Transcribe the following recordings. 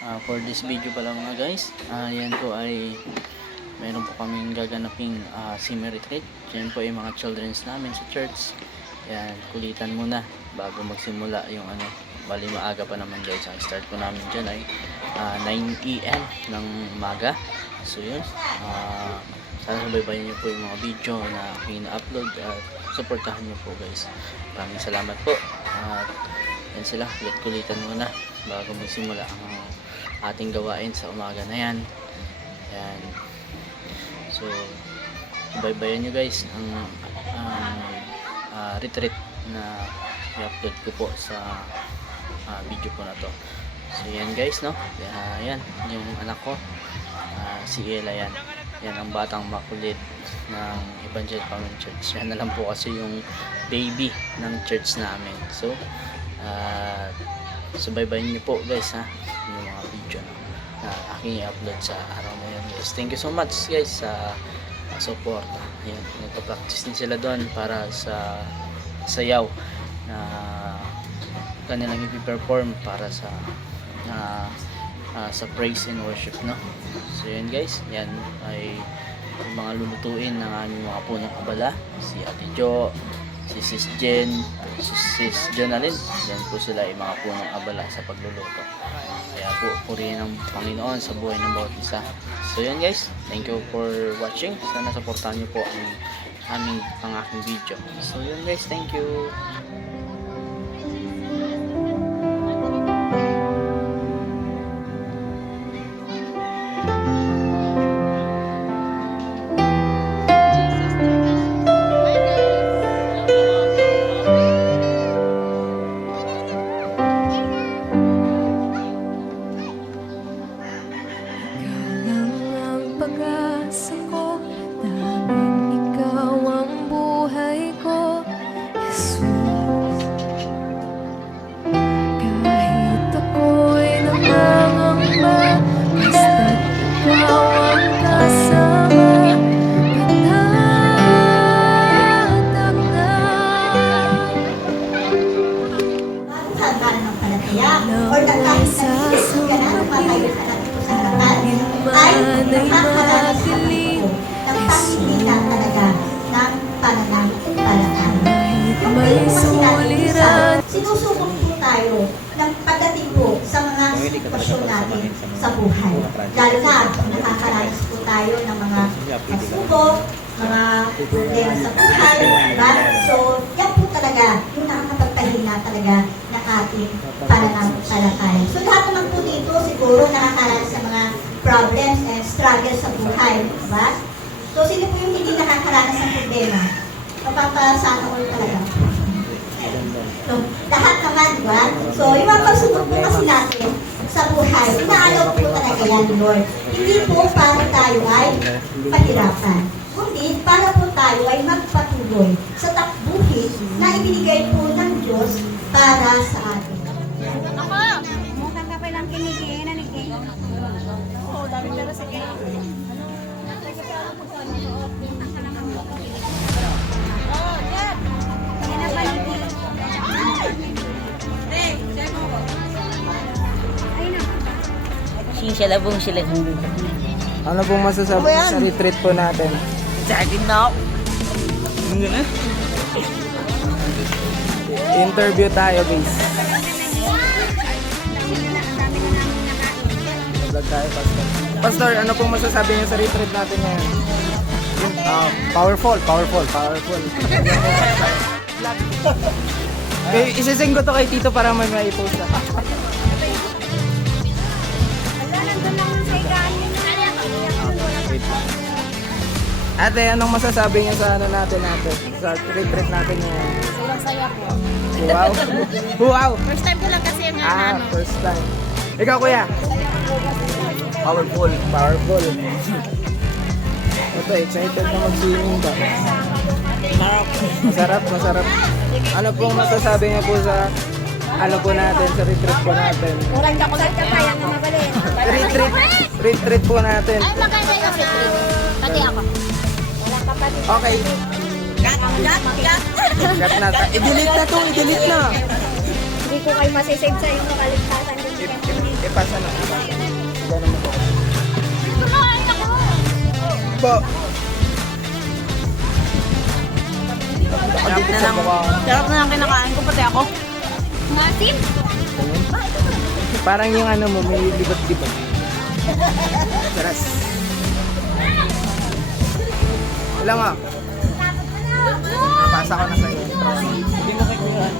For this video pala mga guys, yan po ay meron po kaming gaganaping semi-retreat. Yan po ay mga children's namin sa church. Yan, kulitan muna bago magsimula yung bali maaga pa naman guys. Ang start po namin dyan ay 9 AM ng umaga. So yun, sana subaybayan niyo po yung mga video na aking na-upload at supportahan niyo po guys. Maraming salamat po. At yan sila, kulitan muna bago magsimula ang ating gawain sa umaga na yan. Yan. So, subaybayan nyo guys ang retreat na i-upload ko po sa video po na to. So, yan guys, no? Yan, yung anak ko, si Ella yan. Yan ang batang makulit ng Evangelical Family Church. Yan na lang po kasi yung baby ng church namin. So, subaybayan nyo po guys ha, yung mga video na aking i-upload sa araw na yun guys. Thank you so much guys sa support. Ayan, nagpa-practice din sila doon para sa sayaw na kanilang i-perform para sa praise and worship, no? So yan guys, yan ay yung mga lulutuin ng aming mga punong abala, si Ate Jo, si Sis Jen, si Sis Jonalyn. Yan po sila ay mga punong abala sa pagluluto. Kaya po, purihin ng Panginoon sa buhay ng bawat isa. So yan guys, thank you for watching. Sana supportahan niyo po ang aking video. So yan guys, thank you. Pag-asa ko, tanging ikaw ang buhay ko, Jesus. Kahit ako'y nangangamba, basta't ikaw ang kasama, panatag na. Or kahit nagsisis ka na, matayo ka na dito sa harapan, ay makakalaman sa Panginoon ng pangihina talaga ng pananampalataya. Kung kayo po sinabi sinusubok po tayo ng pagdating po sa mga sitwasyon natin sa buhay. Lalo na kung nakakaranas po tayo ng mga pagsubok, mga problema sa buhay, diba? So, yan po talaga yung nakakapagpahina talaga ng ating pananampalataya. So, lahat naman po dito siguro nakakaranas sa mga problems and struggles sa buhay, diba? So, sino po yung hindi nakakaranas ng problema? Mapapasana all talaga. So, lahat naman, diba? So, yung mga pagsubok po kasi natin sa buhay, inaalaw po talaga yan, Lord. Hindi po para tayo ay pahirapan. Kundi, para po tayo ay magpatuloy sa takbuhin na ibinigay po ng Diyos para sa atin. Ako! Mukhang ka pa lang kinigin, nanigin. Oo, dami na sa kinigin. Oh, yan! Yan na pa lang. Sisalabong sila. Ano pong masasabi sa retreat po natin? Sagin na ako. Interview tayo guys. Vlog tayo, Pastor. Pastor, ano pong masasabi niyo sa retreat natin ngayon? Powerful. Isising ko to kay Tito para may maipost na. Ate, anong masasabi niyo sa natin? Sa retreat natin ngayon? Saya po. Wow! Wow! First time ko lang kasi yung First time. Ikaw, kuya? Powerful. Ito, excited na mag-swimming ba? Masarap. Ano pong masasabi niyo po sa natin, sa retreat po natin? Kurang ka pa yan na magaling. Retreat po natin. Ay, maganda yung retreat. Pati ako. Walang kapatid. Okay. Cut na. I-delete na to, i-delete na. Hindi ko kayo masisave sa yung kaligtasan. Ipasa na. po. Sarap na lang. Sarap na lang kinakain ko, pati ako. Nasim! Parang yung ano mo, may libat-libat. Saras. Wala nga. Pasa ko na sa iyo. Hindi mo kikuhaan.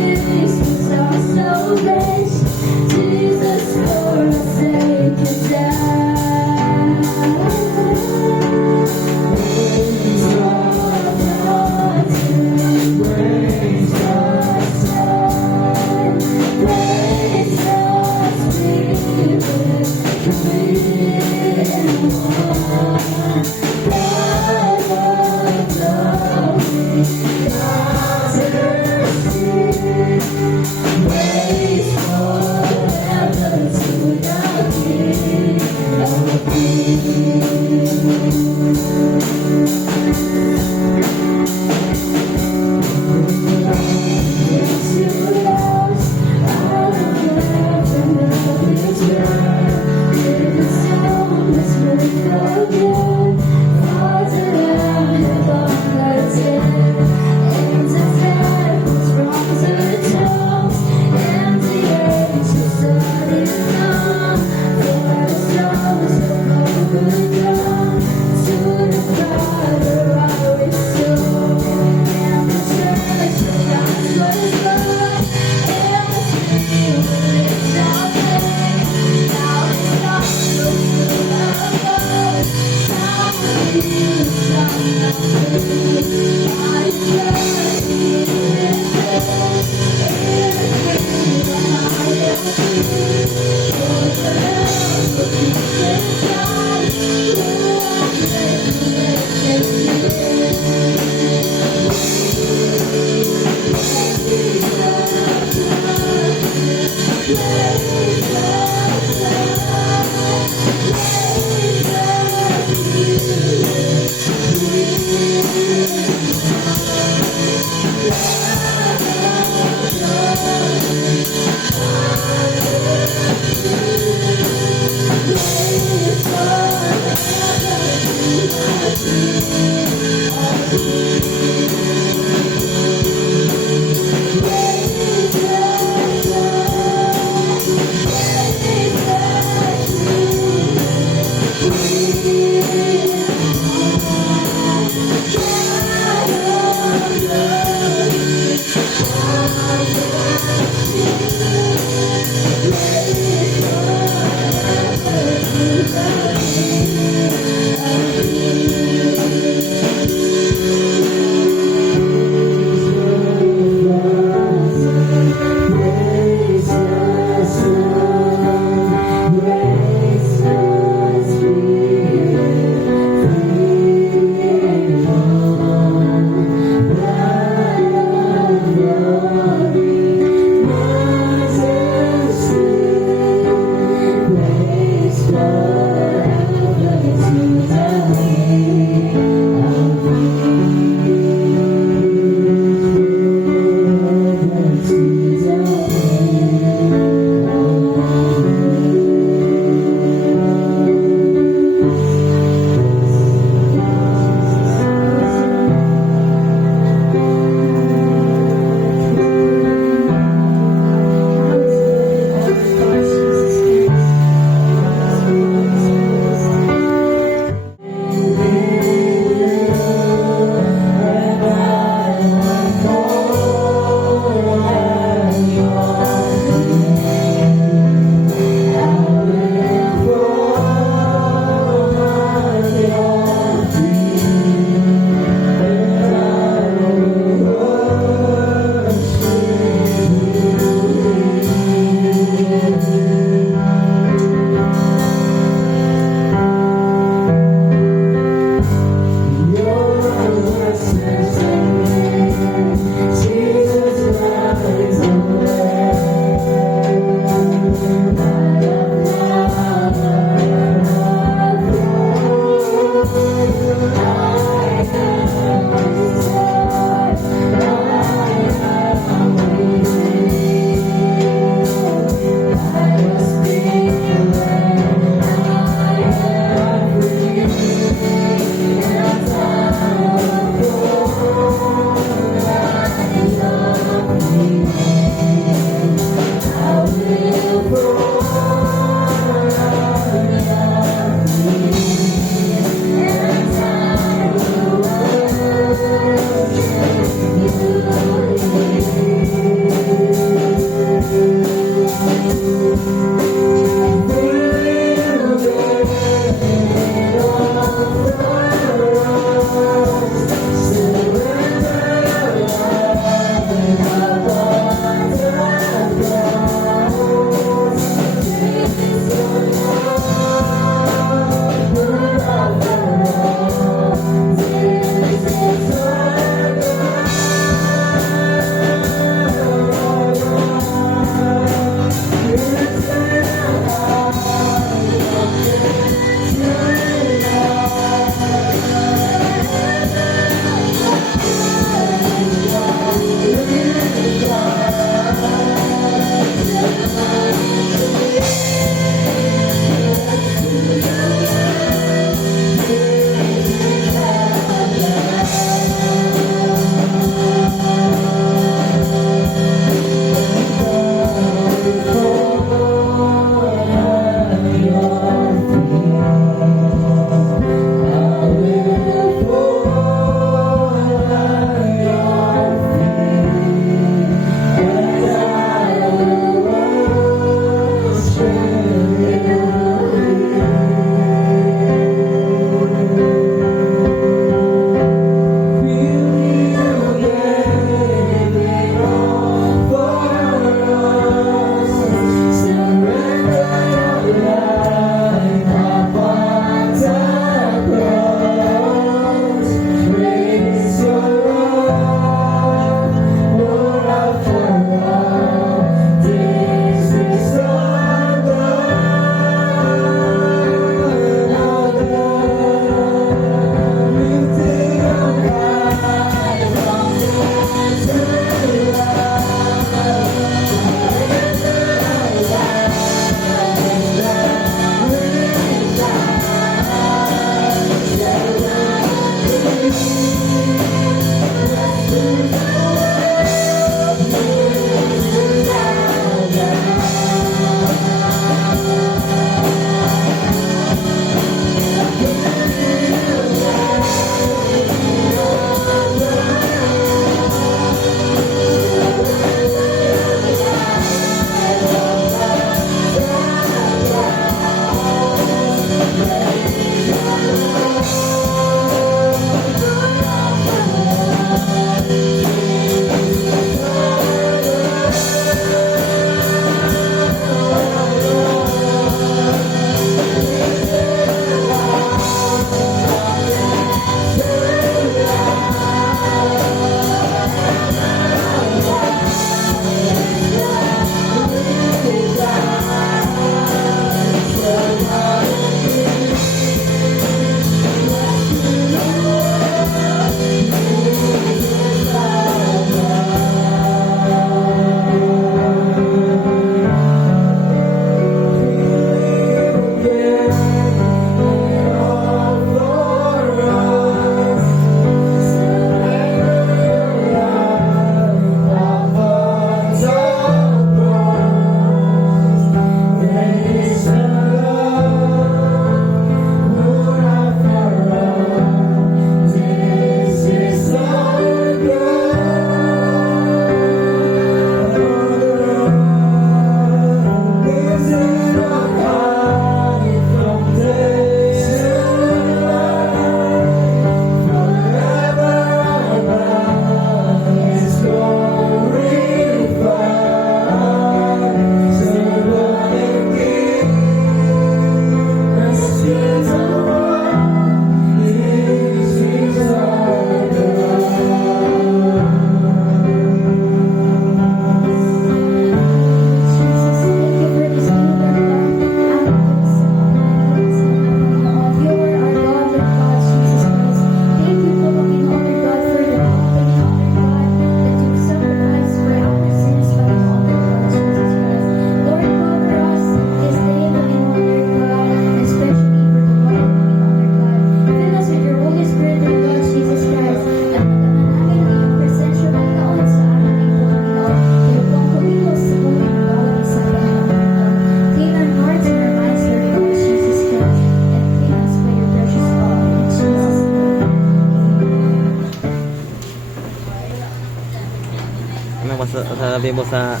Anong masasabi mo sa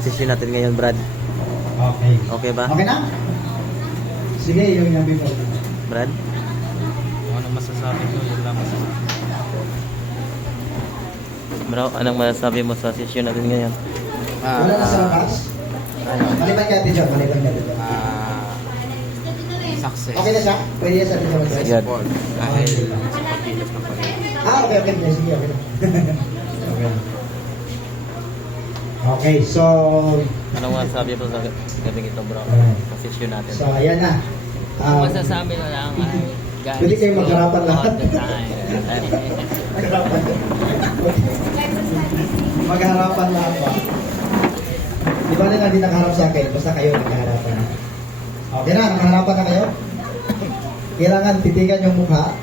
session natin ngayon, Brad? Okay. Okay ba? Okay na? Sige, yung yabi mo. Brad? Anong masasabi ko? Yun lang masasabi. Bro, anong masasabi mo sa session natin ngayon? Wala na sa labas? Maliban ka din siya, maliban ka din siya. Success. Okay na siya? Pwede yan sa atin siya mag-dress? Yan. Dahil sa pagkilos ng Panginoon. Okay, okay. Sige, okay na. Okay. Okay, so... Anong masasabi mo sa gabing ito, bro? Sa session natin. So, ayan na. Masasabi ko lang ay guys, Pwede kayong magharapan lahat. all the time. Magharapan lang pa. Di ba nila hindi nakaharap sa akin? Basta kayo naghaharapan na. Okay na, nakaharapan na kayo? Kailangan titigan yung mukha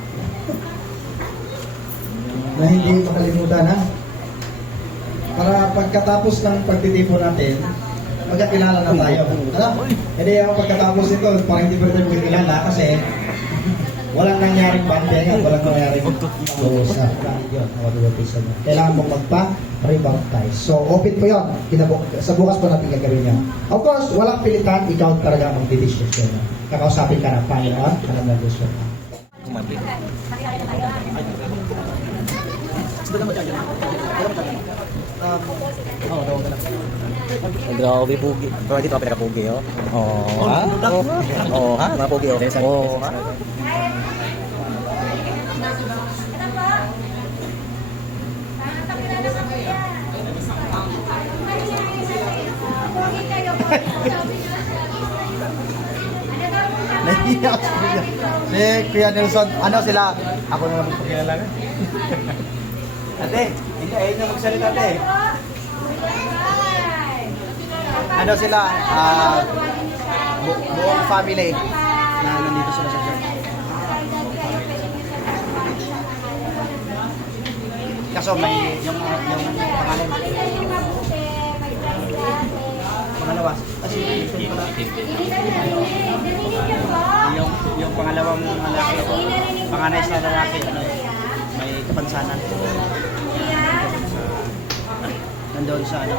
na hindi makalimutan ha. Para pagkatapos ng pagtitipon natin, magkakilala na tayo. Ano? Hindi yung pagkatapos nito, parang hindi pa tayo magkakilala kasi walang nangyaring bante at walang nangyaring sa yun. Kailangan mong magpa-rebaptize. So, open po yun. Sa bukas po natin gagawin yan. Of course, walang pilitan, ikaw talaga magdidiskusyon. Kakausapin ka na, Panginoon, ka na mag-gusto ka. Grabe pugi. Pero dito ako pinaka-pugi, oh. Oh, ha? Oh, ha? Mga pugi, oh. Oh, ha? Nahiya ako sa Kuya. Si Kuya Nelson, ano sila? Ako na lang magpakilala. Ate, hindi, ayun na magsalita, ate. Ano sila? Buong family na nandito sila sa church. Kaso may yung pangalan. Pangalawa. Kasi yung pangalawang lalaki, panganay sa lalaki, ano, may kapansanan. Nandoon sa ano.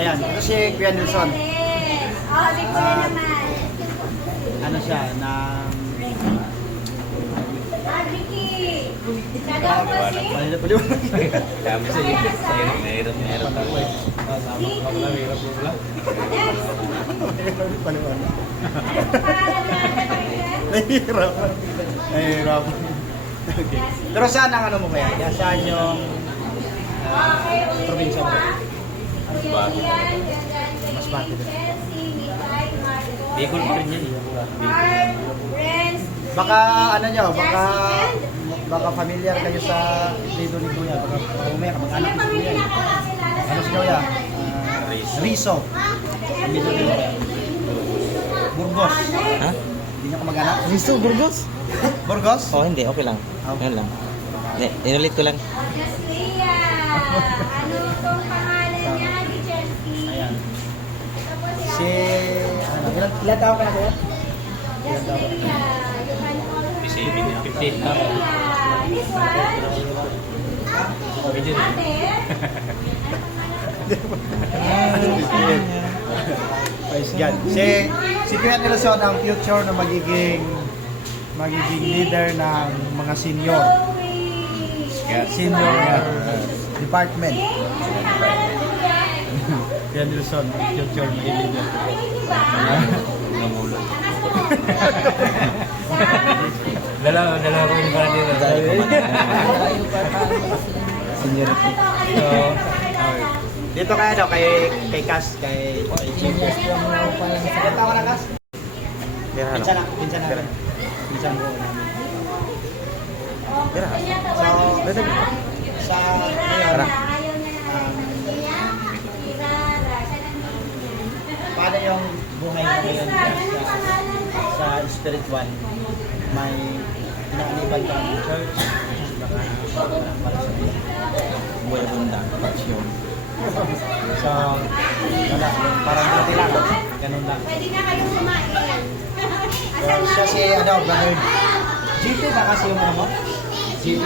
Ayan, ito si Kuya Nelson. Ano siya, na mahirap pa liwanag. Kami sa iyo. Mahirap ako eh. Nahihirap. Nahihirap. Okay. Pero saan ang ano mo kaya? Saan yung probinsya mo? Masbate. Bicol pa rin yan. Baka ano nyo, baka familiar kayo sa dito ni Kuya. Baka umaya, mag-anak ni Kuya. Ano si Kuya? Riso. Burgos. Ha? Hindi nyo ka mag-anak? Riso, Burgos? Burgos? Oh, hindi. Okay lang. Yan lang. Hindi, inulit ko lang. Ano tong pangalan niya, Chelsea? Ayan. Si... Ilan taon ka na kuya? Just Leia. You can call her 15. Leia. This one? Praise God. Si Kuya Nelson ang future na magiging leader ng mga senior department. Kuya Nelson, future na leader. Dala ko yung para dito. Seniority. So, dito kaya daw kay Cass, kay Chief. Ilan taon ka na, Cass? Tira, ano? Pinsan namin. Pinsan mo namin. Tira. So, sa Tara. paano yung buhay mo ngayon sa spiritual? May inaaniban ka ng church? Baka para sa iyo. Buhay bunda. Pasyon. So, wala. Parang dati lang. Ganun lang. Pwede na kayong kumain. So, siya si ano, brother. GP ba kasi yung ano mo? GP.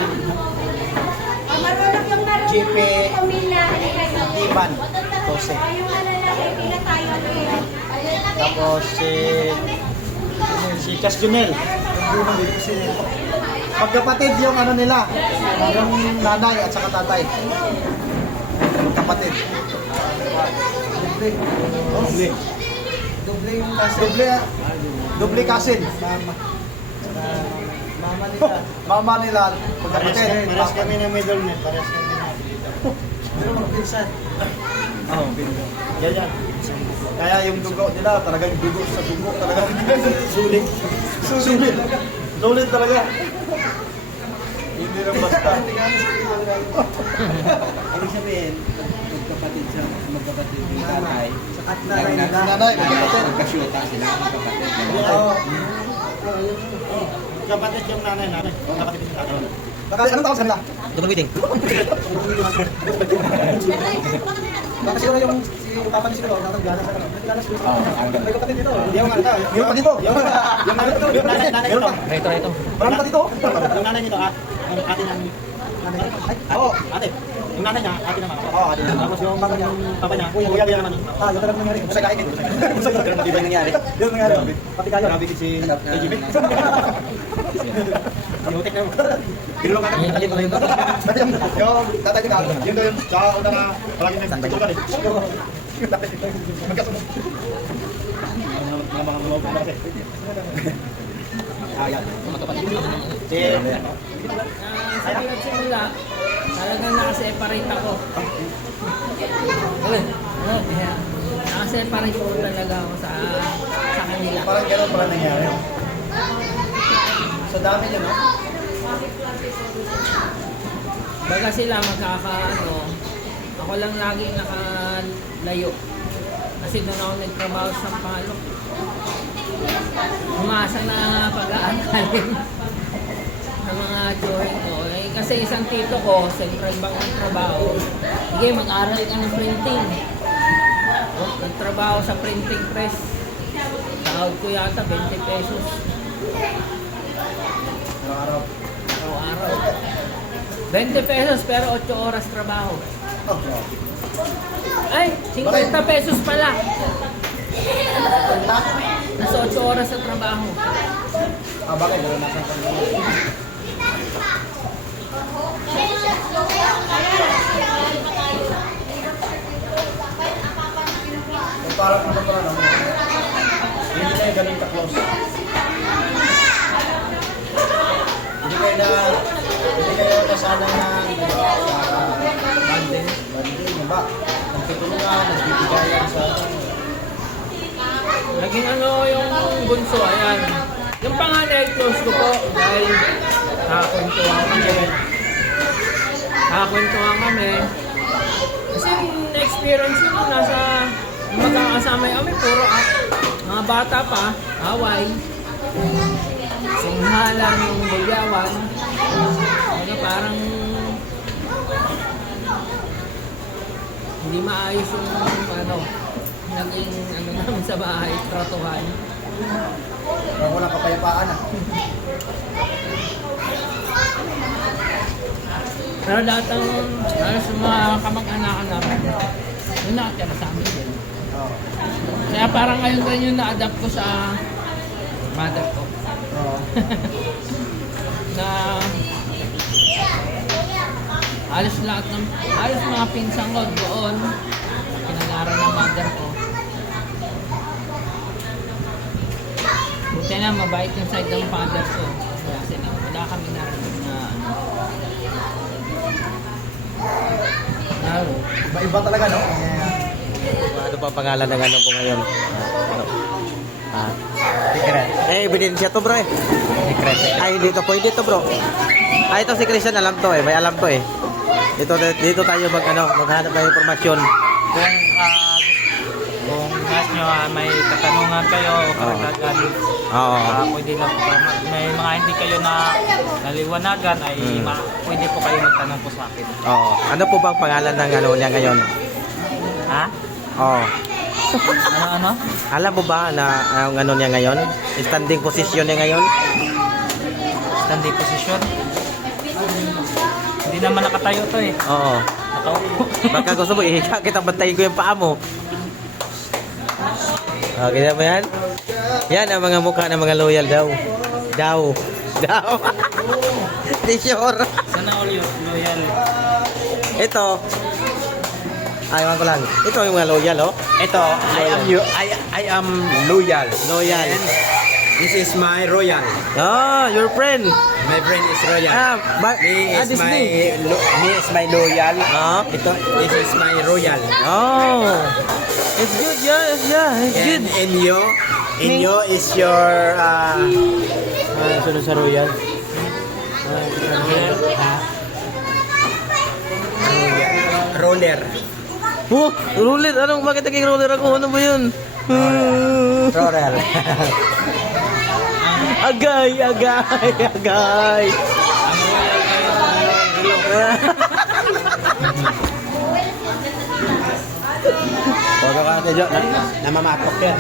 Marunong yung marunong GP. pamilya. Iban. 12. Yung malalaki, pila tayo. Tapos si Cas Junel. Magkapatid yung ano nila. Yung nanay at saka tatay. Magkapatid. Doble. Doble yung cousin. Doble cousin. Mama nila. Mama nila. Magkapatid. Pares kami ng middle net. Pares kami na dito. Pero magpinsan. Oo, pinsan. Yan. Kaya yung dugo nila, talagang dugo sa dugo talaga. Sulit. Sulit talaga. Hindi lang basta. Ibig sabihin, magkapatid yung nanay. At nanay, magkapatid. Magkasyuta sila, magkapatid. Oo. Kapatid yung nanay namin. Kapatid yung tatay. Anong tawag sa nila? Double wedding. Baka siguro yung si Papa ni siguro, natagana sa kanila. May kapatid dito. Yung ano tayo? Yung kapatid dito. Yung nanay dito. Yung nanay dito. Ito. Marami pa dito. Yung nanay nito, yung ate namin. Oo, ate. Yung nanay niya, ate naman. Oo, ate naman. Tapos yung papa niya, kuya naman. Yung talagang nangyari. Basta kain. Di ba nangyari? Yung nangyari. Pati kayo. Grabe si AGB. Yotek na mo. Binulong ka na. Yung tatay ni Carlo. Yun daw yung sa una nga palagi nagtutukan eh. Magkasunod. Mga mga kasi. Ayan. Sa simula, talagang nakaseparate ako. Nakaseparate ko talaga ako sa kanila. Parang gano'n parang nangyari. Sa dami niya, no? Baga sila magkakaano, ako lang lagi nakalayo. Kasi doon ako nagtrabaho sa Sampaloc. Umasa na pag-aakalin ng mga join ko. Eh, kasi isang tito ko, Central Bank ng trabaho. Sige, mag-aral ka ng printing. Nagtrabaho sa printing press. Sahod ko yata 20 pesos. Araw-araw. Araw-araw. 20 pesos pero 8 oras trabaho. Oh, Ay, 50 pesos pala. Nasa 8 oras sa trabaho. bakit? Naranasan ka nila. Parang ano pa lang, hindi kayo ganun ka-close. Hindi kayo kasana na banding, ba? Nagtutulungan, nagbibigayan sa Naging ano yung bunso, ayan. Yung panganay, close ko po dahil nakakwentuhan kami. Kasi na-experience ko nung nasa magkakasama kami, puro mga bata pa, away. Singhalan yung bulyawan. Ano, parang hindi maayos yung naging namin sa bahay, tratuhan. Parang walang kapayapaan ah. Pero lahat ng sa mga kamag-anakan namin, yun nakatira sa amin din. Kaya parang ngayon din yung na-adapt ko sa mother ko. Na halos mga pinsang ko doon, pinangaral ng mother ko. Buti na, mabait yung side ng father ko. Kasi wala kami narinig na Iba talaga, no? Ano pa pangalan ng ano po ngayon? Secret. Ebidensya to bro eh. Secret. Ay, dito po. Dito bro. Ito si Christian, alam to eh. May alam to eh. Dito tayo maghanap ng impormasyon. Kung nais nyo may katanungan kayo o karagdagan, pwede lang po. May mga hindi kayo na naliwanagan ay pwede po kayo magtanong po sa akin. Ano po bang pangalan ng ano niya ngayon? Ha? Ano? Alam mo ba na ang ano niya ngayon? Standing position niya ngayon? Standing position? Hindi naman nakatayo to eh. Oo. Nakaupo. Baka gusto mo, ihiga kita, bantayin ko yung paa mo. Okay na ba yan? Yan ang mga mukha ng mga loyal daw. Daw. Di sure. Sana all loyal. Ito. Ayawan ko lang. Ito yung mga loyal, oh. Ito, I am loyal. Loyal. And this is my royal. Oh, your friend. My friend is royal. Disney. Me is my loyal. Oh. This is my royal. Oh. It's good, yeah. It's good. And Inyo is your Sunod sa royal. roller. Oh, roller. Bakit naging roller ako? Ano ba yun? Roller. Agay. Puro ka na, namamatok yan.